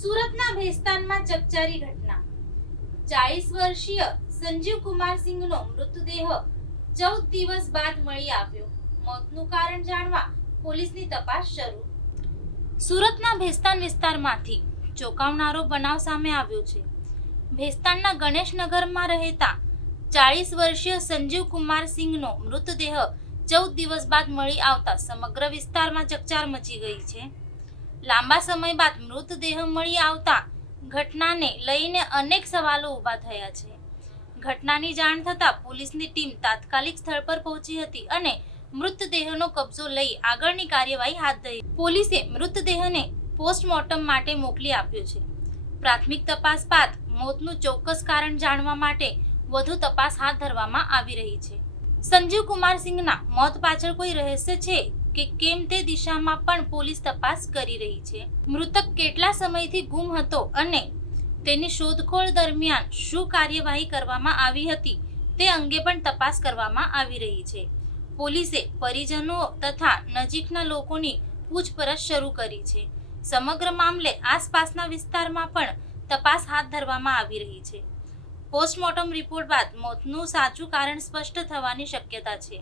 સુરતના ભેસ્તાનમાં ચકચારી ઘટના 40 વર્ષીય સંજીવ કુમાર સિંહનો મૃતદેહ 14 દિવસ બાદ મળી આવ્યો. મોતનું કારણ જાણવા પોલીસની તપાસ શરૂ. સુરતના ભેસ્તાન વિસ્તારમાંથી ચોંકાવનારો બનાવ સામે આવ્યો છે. ભેસ્તાનના ગણેશનગરમાં રહેતા 40 વર્ષીય સંજીવ કુમાર સિંહનો મૃતદેહ 14 દિવસ બાદ મળી આવતા સમગ્ર વિસ્તારમાં ચકચાર મચી ગઈ છે. લાંબા સમય બાદ મૃતદેહ મળી આવતા ઘટનાને લઈને અનેક સવાલો ઊભા થયા છે. ઘટનાની જાણ થતાં પોલીસની ટીમ તાત્કાલિક સ્થળ પર પહોંચી હતી અને મૃતદેહનો કબજો લઈ આગળની કાર્યવાહી હાથ ધરી. પોલીસે મૃતદેહને પોસ્ટમોર્ટમ માટે મોકલી આપ્યો છે. પ્રાથમિક તપાસ બાદ મોતનું ચોક્કસ કારણ જાણવા માટે વધુ તપાસ હાથ ધરવામાં આવી રહી છે. સંજીવ કુમાર સિંહના મોત પાછળ કોઈ રહસ્ય છે કે કેમ તે દિશામાં પણ પોલીસ તપાસ કરી રહી છે. મૃતક કેટલા સમયથી ગુમ હતો અને તેની શોધખોળ દરમિયાન શું કાર્યવાહી કરવામાં આવી હતી તે અંગે પણ તપાસ કરવામાં આવી રહી છે. પોલીસે પરિજનો તથા નજીકના લોકોની પૂછપરછ શરૂ કરી છે. સમગ્ર મામલે આસપાસના વિસ્તારમાં પણ તપાસ હાથ ધરવામાં આવી રહી છે. પોસ્ટમોર્ટમ રિપોર્ટ બાદ મોતનું સાચું કારણ સ્પષ્ટ થવાની શક્યતા છે.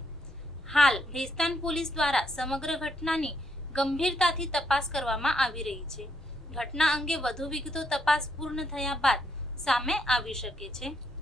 હાલ ભેસ્તાન પોલીસ દ્વારા સમગ્ર ઘટનાની ગંભીરતાથી તપાસ કરવામાં આવી રહી છે. ઘટના અંગે વધુ વિગતો તપાસ પૂર્ણ થયા બાદ સામે આવી શકે છે.